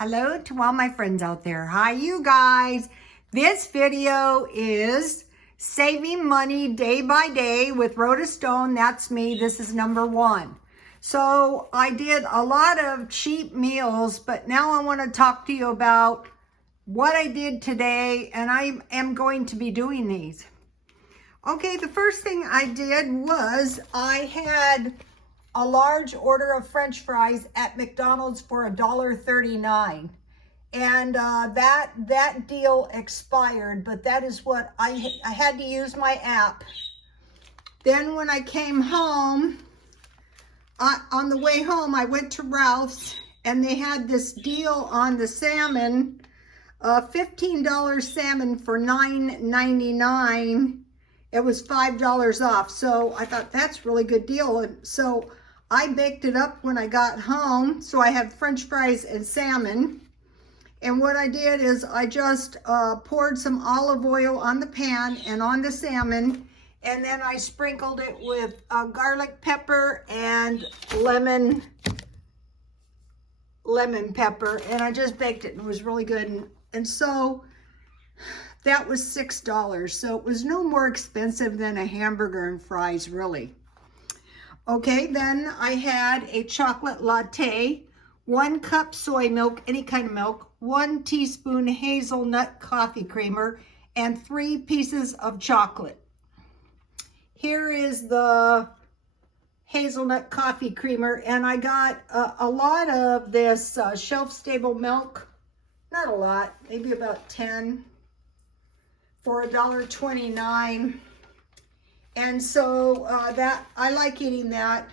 Hello to all my friends out there. Hi, you guys. This video is saving money day by day with Rhoda Stone. That's me. This is number 1. So I did a lot of cheap meals, but now I want to talk to you about what I did today, and I am going to be doing these. Okay, the first thing I did was I had a large order of French fries at McDonald's for $1.39. And that deal expired, but that is what I had to use my app. Then when I came home, on the way home, I went to Ralph's and they had this deal on the salmon, $15 salmon for $9.99. It was $5 off. So I thought that's a really good deal. And so I baked it up when I got home. So I had French fries and salmon. And what I did is I just poured some olive oil on the pan and on the salmon. And then I sprinkled it with garlic pepper and lemon pepper. And I just baked it and it was really good. And so that was $6. So it was no more expensive than a hamburger and fries, really. Okay, then I had a chocolate latte, 1 cup soy milk, any kind of milk, 1 teaspoon hazelnut coffee creamer, and 3 pieces of chocolate. Here is the hazelnut coffee creamer, and I got a lot of this shelf-stable milk. Not a lot, maybe about 10 for $1.29. And so that I like eating that.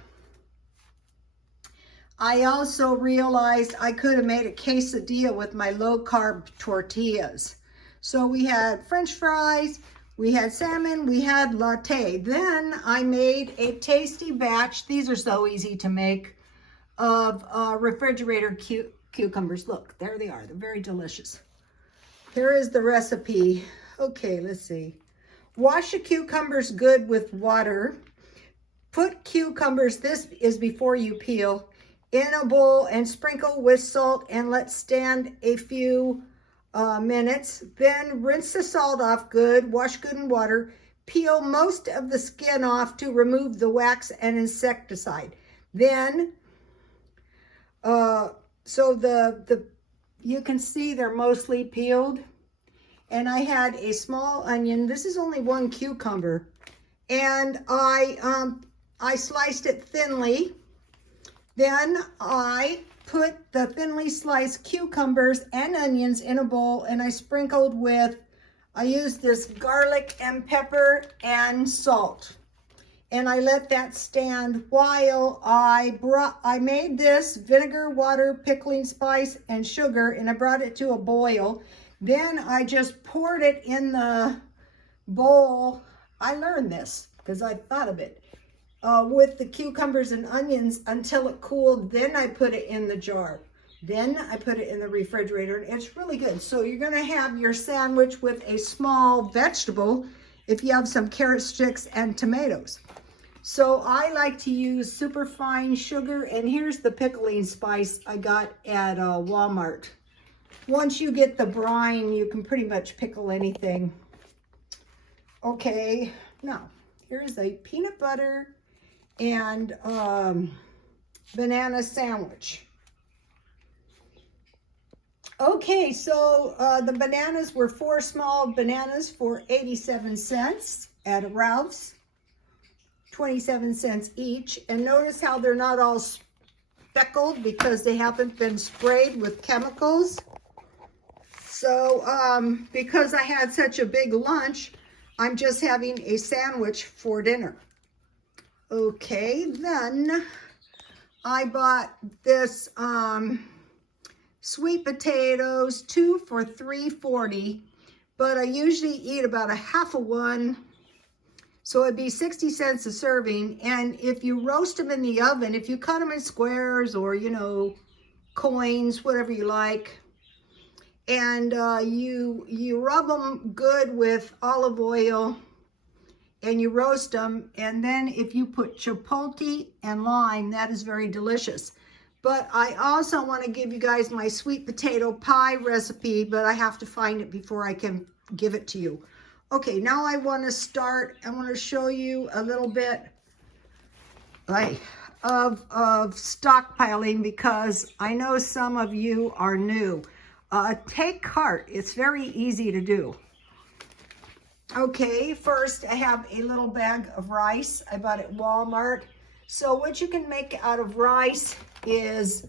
I also realized I could have made a quesadilla with my low-carb tortillas. So we had French fries, we had salmon, we had latte. Then I made a tasty batch, these are so easy to make, of refrigerator cucumbers. Look, there they are, they're very delicious. Here is the recipe. Okay, let's see. Wash the cucumbers good with water. Put cucumbers, this is before you peel, in a bowl and sprinkle with salt and let stand a few minutes. Then rinse the salt off good, wash good in water. Peel most of the skin off to remove the wax and insecticide. Then, so you can see they're mostly peeled. And I had a small onion. This is only 1 cucumber. And I sliced it thinly. Then I put the thinly sliced cucumbers and onions in a bowl, and I sprinkled with, I used this garlic and pepper and salt. And I let that stand while I made this vinegar, water, pickling spice, and sugar, and I brought it to a boil. Then I just poured it in the bowl. I learned this because I thought of it. With the cucumbers and onions until it cooled. Then I put it in the jar. Then I put it in the refrigerator, and it's really good. So you're gonna have your sandwich with a small vegetable if you have some carrot sticks and tomatoes. So I like to use superfine sugar, and here's the pickling spice I got at Walmart. Once you get the brine, you can pretty much pickle anything. Okay, now here's a peanut butter and banana sandwich. Okay, so the bananas were 4 small bananas for 87 cents at Ralph's, 27 cents each. And notice how they're not all speckled because they haven't been sprayed with chemicals. So because I had such a big lunch, I'm just having a sandwich for dinner. Okay, then I bought this sweet potatoes, 2 for $3.40, but I usually eat about a half of one, so it'd be 60 cents a serving. And if you roast them in the oven, if you cut them in squares or, you know, coins, whatever you like, and you rub them good with olive oil and you roast them, and then if you put chipotle and lime, that is very delicious. But I also want to give you guys my sweet potato pie recipe, but I have to find it before I can give it to you. Okay, now I want to show you a little bit of stockpiling, because I know some of you are new. Take cart, it's very easy to do. Okay, first I have a little bag of rice I bought at Walmart. So what you can make out of rice is,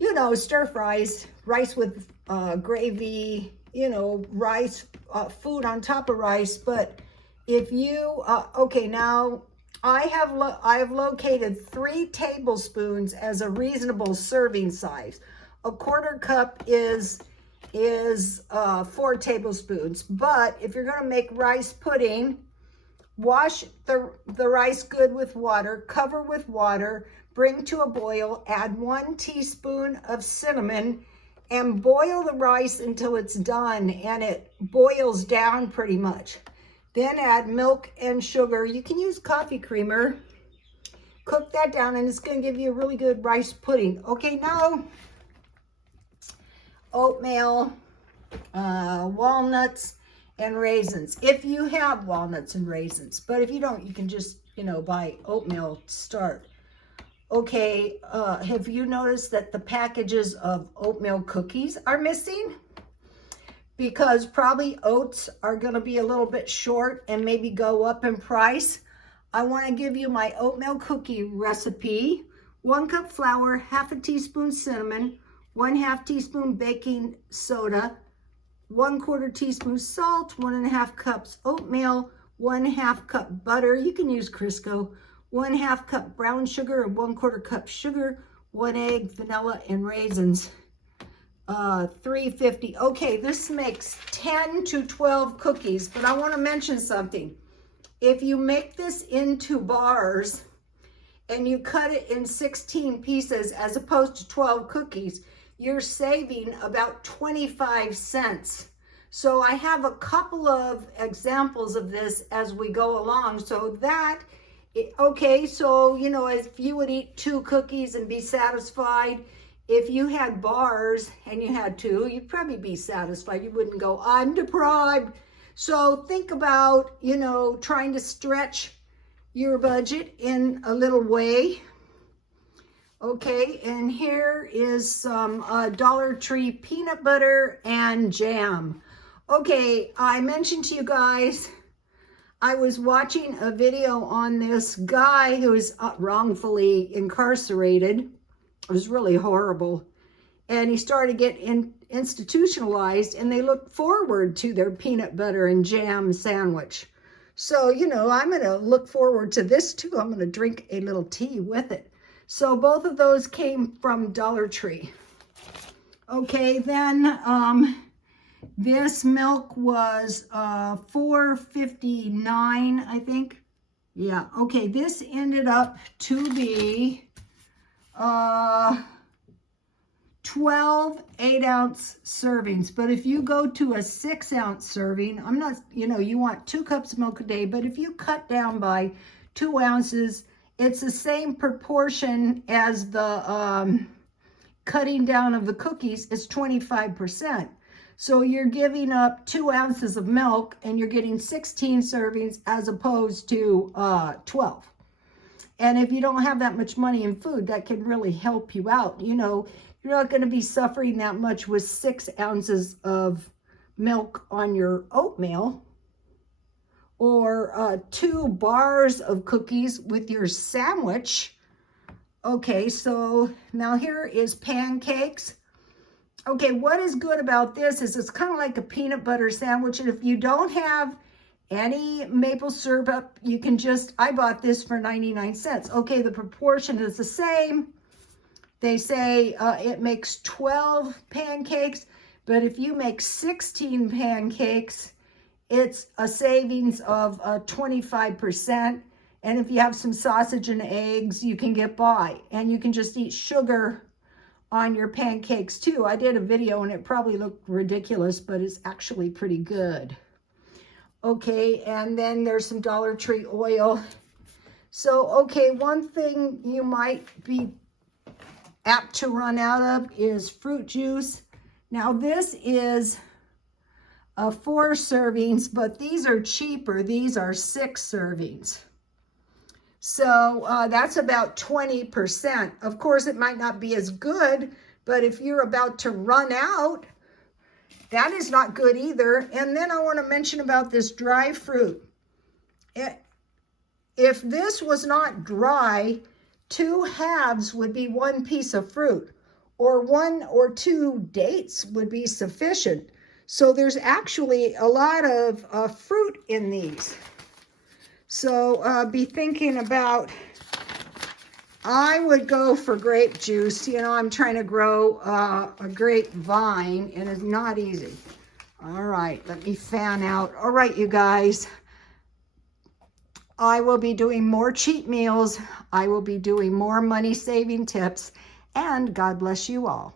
you know, stir fries, rice with gravy, you know, rice, food on top of rice. But if you, okay, now I have located 3 tablespoons as a reasonable serving size. A quarter cup is 4 tablespoons. But if you're gonna make rice pudding, wash the rice good with water, cover with water, bring to a boil, add 1 teaspoon of cinnamon, and boil the rice until it's done and it boils down pretty much. Then add milk and sugar. You can use coffee creamer. Cook that down and it's going to give you a really good rice pudding. Okay, now oatmeal, walnuts, and raisins, if you have walnuts and raisins. But if you don't, you can just, you know, buy oatmeal to start. Okay, have you noticed that the packages of oatmeal cookies are missing? Because probably oats are going to be a little bit short and maybe go up in price. I want to give you my oatmeal cookie recipe. 1 cup flour, 1/2 teaspoon cinnamon, 1/2 teaspoon baking soda, 1/4 teaspoon salt, 1½ cups oatmeal, 1/2 cup butter. You can use Crisco. 1/2 cup brown sugar and 1/4 cup sugar, 1 egg, vanilla, and raisins. 350. Okay, this makes 10 to 12 cookies, but I want to mention something. If you make this into bars and you cut it in 16 pieces as opposed to 12 cookies, you're saving about 25 cents. So I have a couple of examples of this as we go along. So that, okay, so, you know, if you would eat 2 cookies and be satisfied, if you had bars and you had 2, you'd probably be satisfied. You wouldn't go, I'm deprived. So think about, you know, trying to stretch your budget in a little way. Okay, and here is some Dollar Tree peanut butter and jam. Okay, I mentioned to you guys, I was watching a video on this guy who was wrongfully incarcerated. It was really horrible. And he started getting institutionalized, and they looked forward to their peanut butter and jam sandwich. So, you know, I'm going to look forward to this too. I'm going to drink a little tea with it. So both of those came from Dollar Tree. Okay, then this milk was $4.59, I think. Yeah, okay, this ended up to be 12 8-ounce servings. But if you go to a 6-ounce serving, I'm not, you know, you want 2 cups of milk a day, but if you cut down by 2 ounces, it's the same proportion as the cutting down of the cookies is 25%. So you're giving up 2 ounces of milk and you're getting 16 servings as opposed to 12. And if you don't have that much money in food, that can really help you out. You know, you're not going to be suffering that much with 6 ounces of milk on your oatmeal, or 2 bars of cookies with your sandwich. Okay, so now here is pancakes. Okay, what is good about this is it's kind of like a peanut butter sandwich. And if you don't have any maple syrup, you can just, I bought this for 99 cents. Okay, the proportion is the same. They say it makes 12 pancakes, but if you make 16 pancakes, it's a savings of 25%. And if you have some sausage and eggs, you can get by. And you can just eat sugar on your pancakes too. I did a video and it probably looked ridiculous, but it's actually pretty good. Okay, and then there's some Dollar Tree oil. So, okay, one thing you might be apt to run out of is fruit juice. Now this is 4 servings, but these are cheaper. These are 6 servings. So that's about 20%. Of course, it might not be as good, but if you're about to run out, that is not good either. And then I want to mention about this dry fruit. If this was not dry, 2 halves would be 1 piece of fruit, or 1 or 2 dates would be sufficient. So there's actually a lot of fruit in these. So be thinking about, I would go for grape juice. You know, I'm trying to grow a grape vine, and it's not easy. All right, let me fan out. All right, you guys. I will be doing more cheat meals. I will be doing more money saving tips, and God bless you all.